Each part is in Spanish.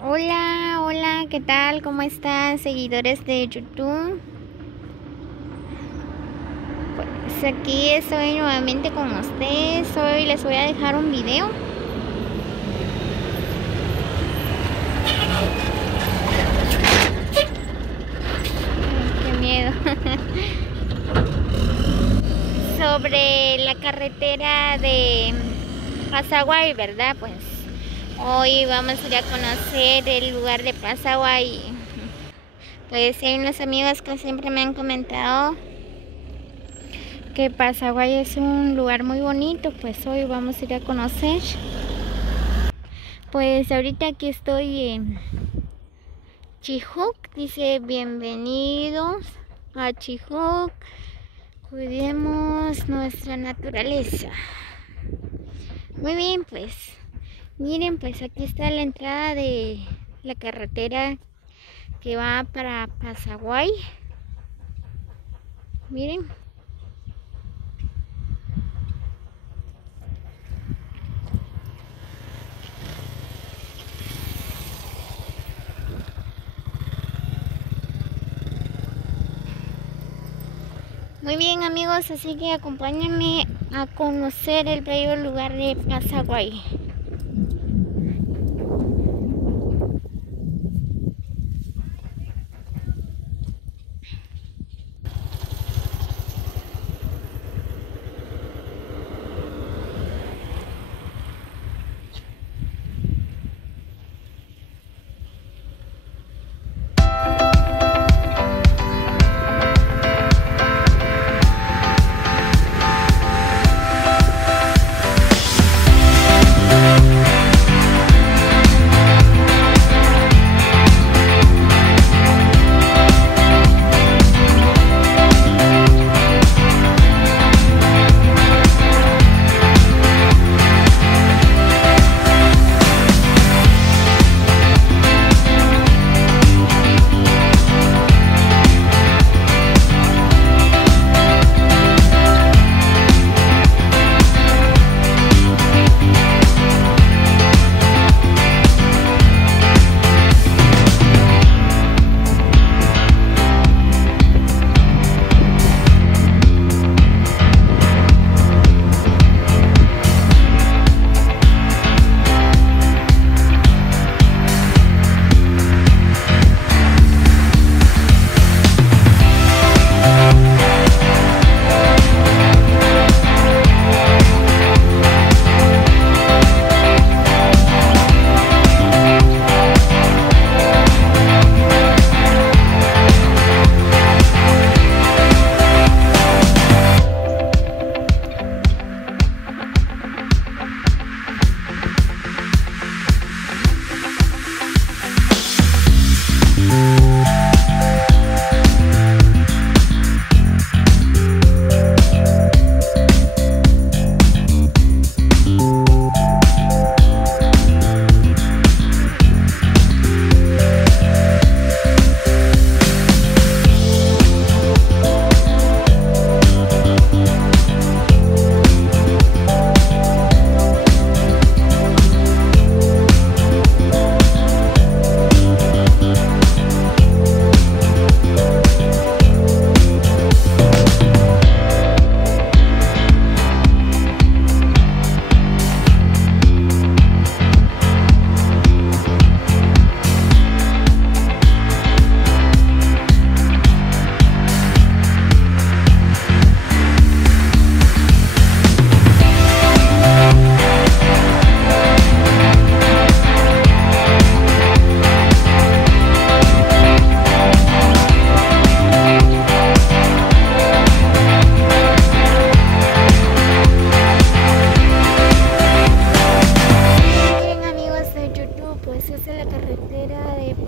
Hola, hola, ¿qué tal? ¿Cómo están, seguidores de YouTube? Pues aquí estoy nuevamente con ustedes. Hoy les voy a dejar un video. Ay, qué miedo. Sobre la carretera de Pasagüey, ¿verdad? Pues hoy vamos a ir a conocer el lugar de Pasagüey. Pues hay unos amigos que siempre me han comentado que Pasagüey es un lugar muy bonito, pues hoy vamos a ir a conocer. Pues ahorita aquí estoy en Chihuc, dice bienvenidos a Chihuc, cuidemos nuestra naturaleza. Muy bien, pues miren, pues aquí está la entrada de la carretera que va para Pasagüey. Miren. Muy bien, amigos, así que acompáñenme a conocer el bello lugar de Pasagüey.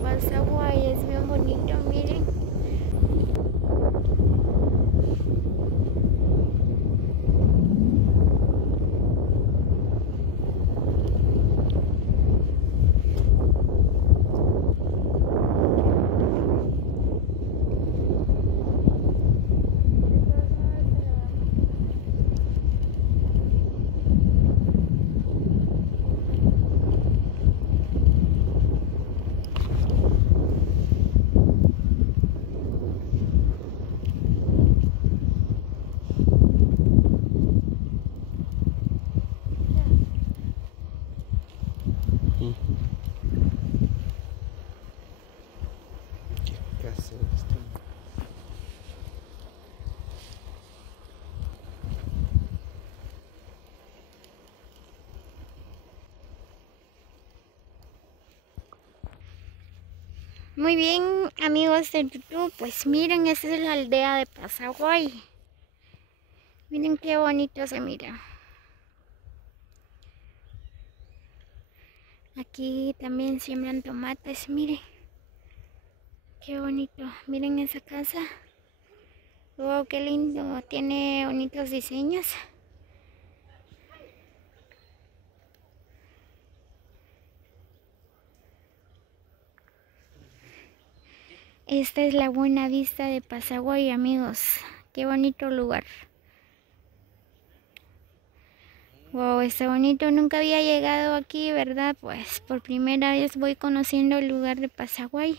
Pasagüey es bien bonito, miren. Mm. ¿Qué casa está? Muy bien, amigos de YouTube, pues miren, esta es la aldea de Pasaguay. Miren qué bonito se mira. Aquí también siembran tomates, miren. Qué bonito. Miren esa casa. Wow, qué lindo. Tiene bonitos diseños. Esta es la buena vista de Pasaguay, amigos. Qué bonito lugar. Wow, está bonito. Nunca había llegado aquí, ¿verdad? Pues por primera vez voy conociendo el lugar de Pasaguay.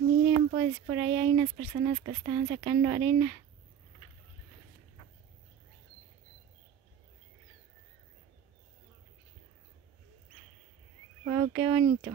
Miren, pues por ahí hay unas personas que están sacando arena. Wow, qué bonito.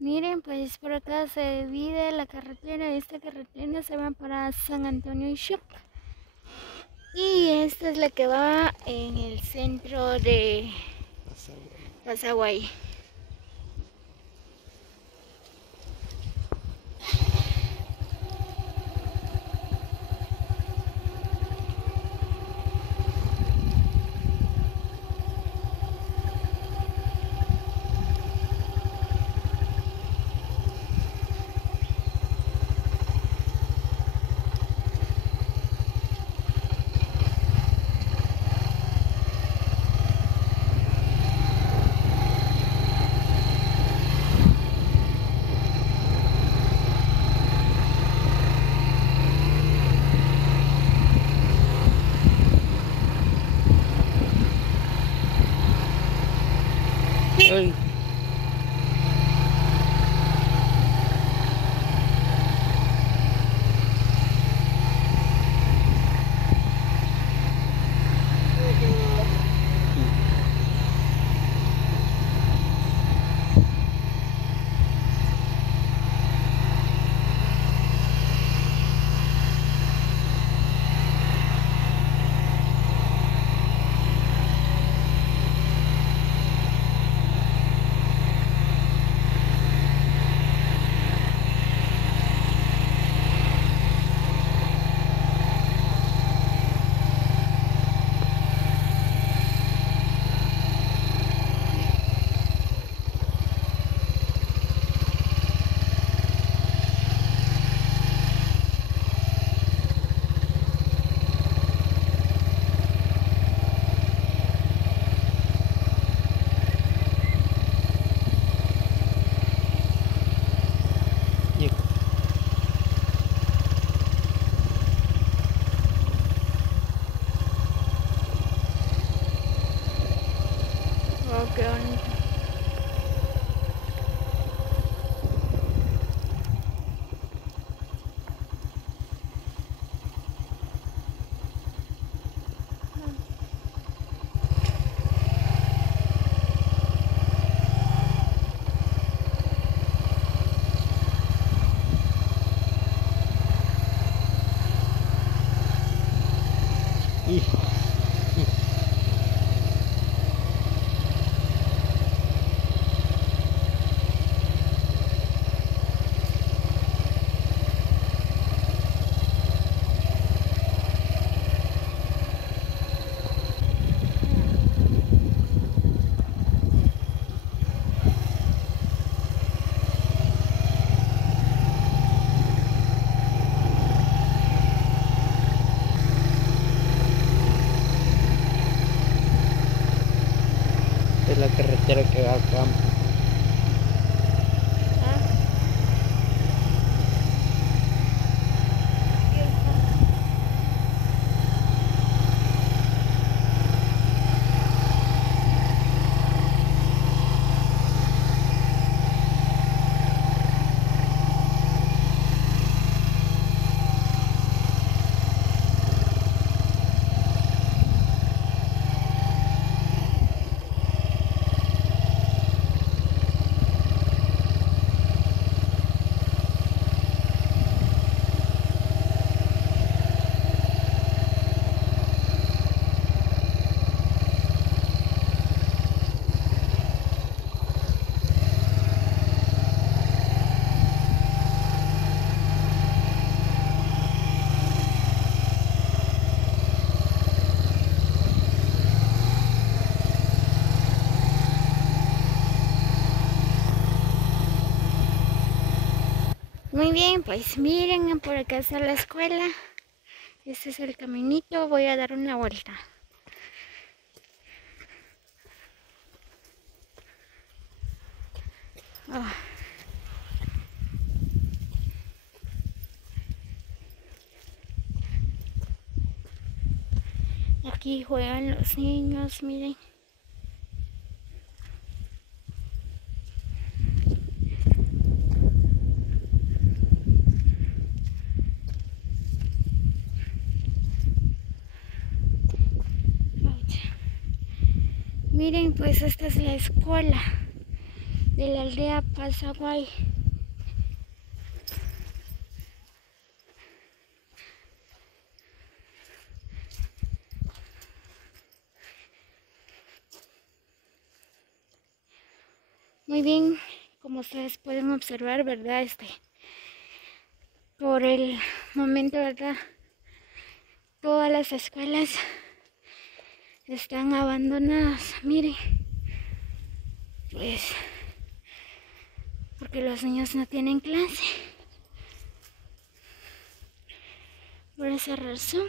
Miren, pues por acá se divide la carretera. Esta carretera se va para San Antonio y Shop. Y esta es la que va en el centro de Pasaguay. Ay. Wow, qué bonito. es la carretera que va al campo. Muy bien, pues miren, por acá está la escuela. Este es el caminito, voy a dar una vuelta. Oh. Aquí juegan los niños, miren. Miren, pues esta es la escuela de la aldea Pasaguay. Muy bien, como ustedes pueden observar, ¿verdad? Por el momento, ¿verdad? Todas las escuelas están abandonadas, miren. Pues, porque los niños no tienen clase. Por esa razón,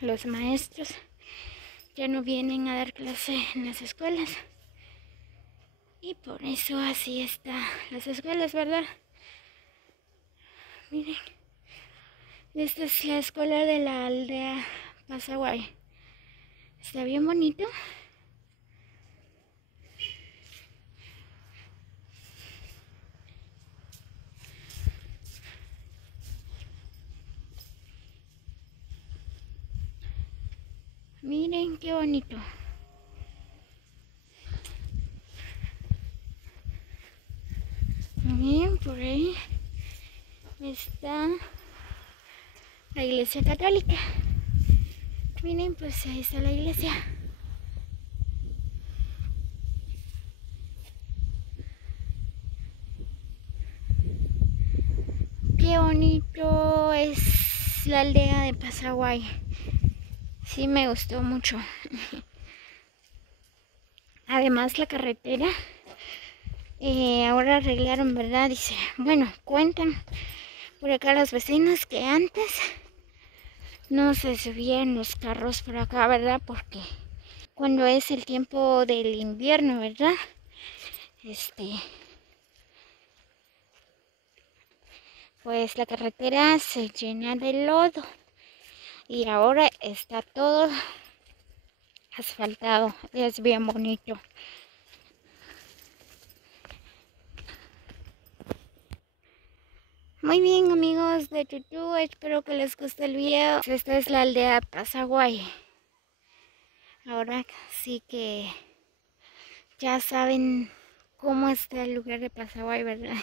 los maestros ya no vienen a dar clase en las escuelas. Y por eso así están las escuelas, ¿verdad? Miren, esta es la escuela de la aldea Pasaguay. Está bien bonito. Miren qué bonito. Bien, por ahí está la iglesia católica. Miren, pues ahí está la iglesia. Qué bonito es la aldea de Pasaguay. Sí, me gustó mucho. Además, la carretera ahora arreglaron, ¿verdad? Dice, bueno, cuentan por acá los vecinos que antes no se subían los carros por acá, ¿verdad? Porque cuando es el tiempo del invierno, ¿verdad? Pues la carretera se llena de lodo y ahora está todo asfaltado. Es bien bonito. Muy bien, amigos de YouTube, espero que les guste el video. Esta es la aldea Pasaguay. Ahora sí que ya saben cómo está el lugar de Pasaguay, ¿verdad?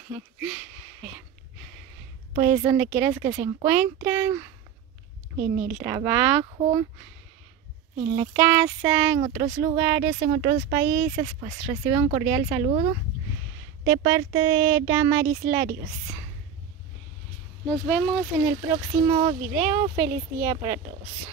Pues donde quieras que se encuentran, en el trabajo, en la casa, en otros lugares, en otros países, pues recibe un cordial saludo de parte de Damaris Larios. Nos vemos en el próximo video. Feliz día para todos.